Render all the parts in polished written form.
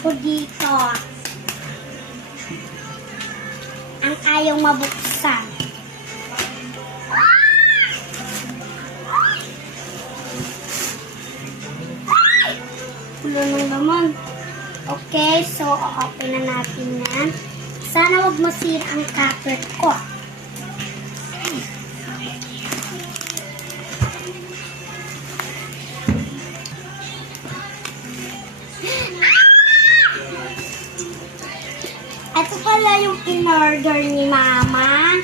ako dito. Ang ayaw mabuksan. Pulo ng laman. Okay, so o-open na natin yan. Sana wag masira ang cutter ko. Ito pala yung in-order ni Mama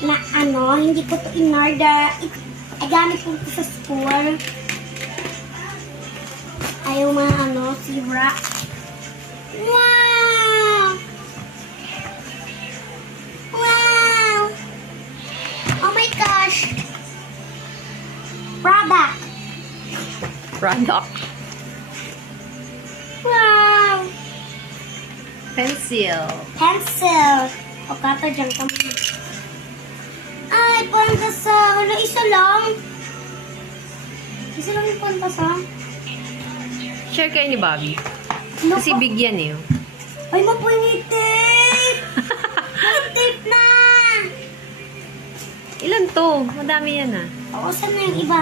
na hindi ko to in-order. Gamit ko ito sa school. Ayaw mga sira. Wow! Wow! Oh my gosh! Product! Wow! Pencil. O kata dyan ka muna. Ay, pandasa. Isa lang. Isa lang yung pandasa. Share kayo ni Bobby. Ano Kasi pa? bigyan eh. Ay, mapuwi tape! May tape na! Ilan to? Madami yan ah. Oo, saan na yung iba?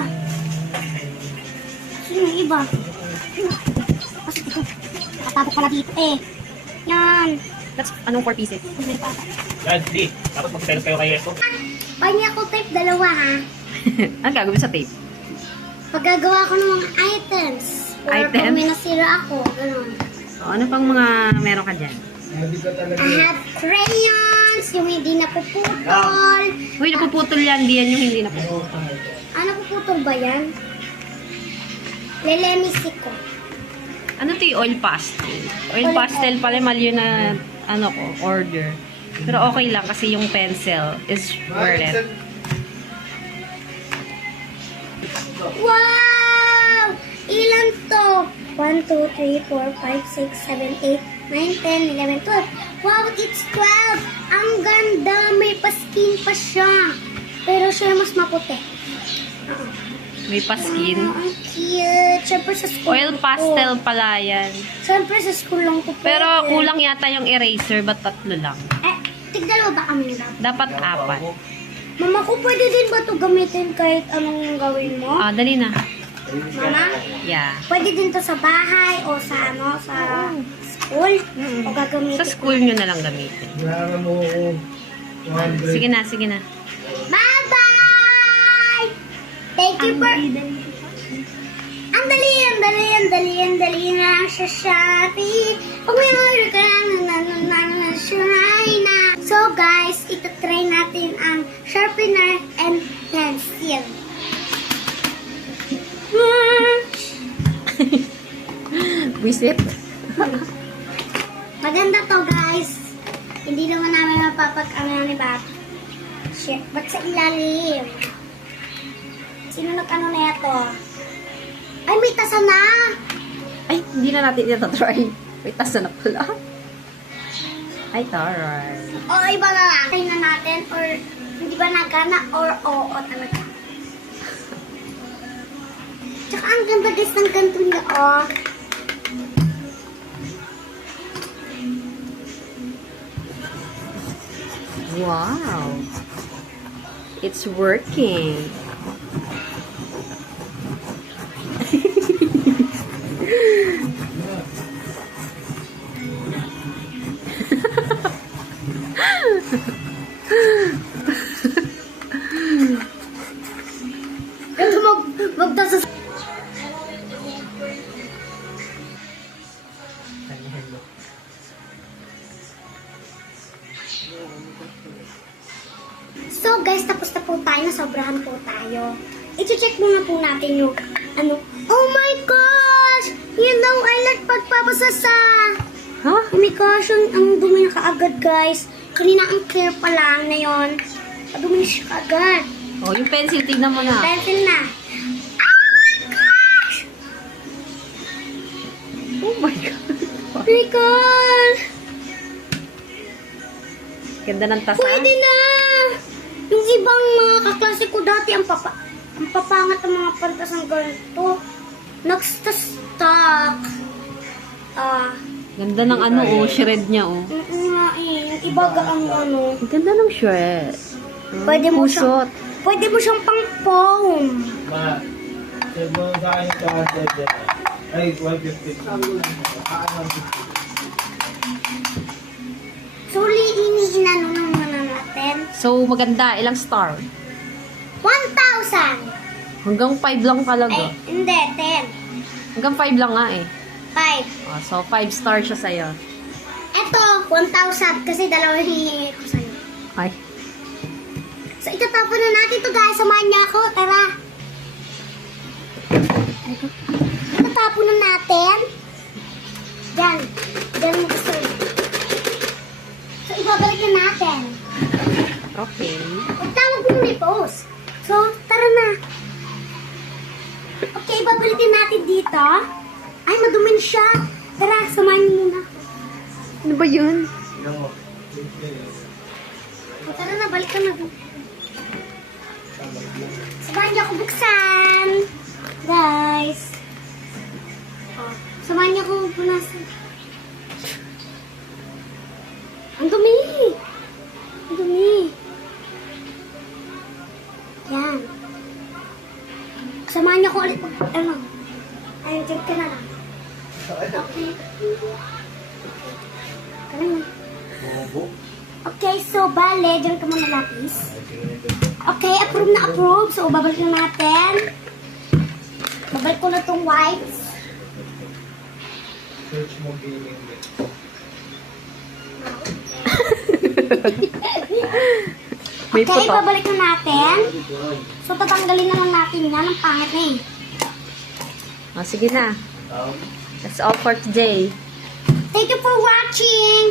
Saan yung iba? Kasi ito. Nakatapok pala dito eh. Yan. That's anong 4 pieces? Yan, di. Dapat magpapelot kayo kay Yeso. Pahingi ako tape, dalawa ha. Ano gagawin sa tape? Paggagawa ko ng mga items. Or Items? pag may nasira ako, gano'n. O, ano pang mga meron ka dyan? I have crayons, yung hindi napuputol. Uy, napuputol yan. Di yan yung hindi napuputol. Napuputol ba yan? Lelemisi ko. Ano to yung oil pastel? Oil pastel pala, mali yun na order. Pero okay lang kasi yung pencil is worth it. Wow! Ilan to? 1, 2, 3, 4, 5, 6, 7, 8, 9, 10, 11, 12. Wow, it's 12! Ang ganda! May paskin pa siya. Pero siya mas maputi. May paskin. Ang cute. Siyempre sa school Oil ko. pastel pala yan. Siyempre sa school lang ko. Pero pwede. kulang yata yung eraser, ba't 3 lang? Tigdalawa ba kami lang? Dapat 4. Mama ko, pwede din ba ito gamitin kahit anong gawin mo? Ah, dali na. Mama? Yeah. Pwede din to sa bahay o sa sa school? O gagamitin? Sa school nyo na lang gamitin. Sige na, sige na. Bye-bye! Thank you for... Ang dali na sa Shopee. Pag may order ka na So guys, ito-try natin ang sharpener and pencil. Visit. Maganda to guys. Hindi naman namin mapapag-ano ni Bob. Shit, ba't sa ilalim? Sino nag-ano na ito? Ay, may tasa na! Ay, hindi na natin ito try. May tasa na pala. Ay, taray. O, iba na lang. Try na natin or hindi ba nagana or oo talaga. Tsaka ang ganda guys ng ganito niya, oh. Wow. It's working. Ito magtasa. So guys, tapos na po tayo. Sobrahan po tayo. I-check muna po natin yung oh my gosh! Yun daw eyeliner pagpapasa sa... Huh? Oh my gosh, ang dumi na kaagad guys. Kanina ang clear pa lang na yun. Ang dumi na siya kaagad. Oh, yung pencil, tignan mo na. Pencil na. Oh my gosh! Oh my God. Oh my gosh! Ganda ng tasa. Pwede na! Yung ibang mga kaklase ko dati, ang papangat ang mga pantas ng ganito. Next stock. Ganda ng ano, oh. Shred niya, oh. Nga eh. Yung iba ang ano. Ang ganda ng shred. Pwede mo siyang, Pusot. pwede mo siyang pang foam. Ma, save mo sa akin yung translate dyan. Ay, 150. Suli iniinano ng mga natin. So, maganda. Ilang star? 1,000. Hanggang 5 lang talaga. Ay, hindi, 10. Hanggang 5 lang nga eh. 5. Oh, so, 5 star siya sa'yo. Ito, 1,000 kasi dalawa hihingi ko sa'yo. Ay. So, itatapon na natin to guys. Samahan niya ako. Tara. Itatapon na natin. Diyan. Diyan mo gusto. So, ibabalik na natin. Okay. Tawag mo may post. So, tara na. Okay, ibabalikin natin dito. Ay, madumi na siya. Tara, samahan niyo muna. Ano ba yun? So, tara na, balikan na. Samahan niyo ako buksan. Guys. Oh, samahan niyo ako punasan. Ang dumi. Ang dumi. Yan. Samahan niyo ako ulit. Ano? Ayun, dyan ka na lang. Okay. Kanan. Okay, so bale, dyan ka muna lapis. Okay, approve na approve. So, babalik na natin. Babalik ko na itong whites. Search mo gaming. May Okay, putok. babalik na natin. So, tatanggalin na lang natin yan. Ang pangit na eh. Oh, sige na. That's all for today. Thank you for watching.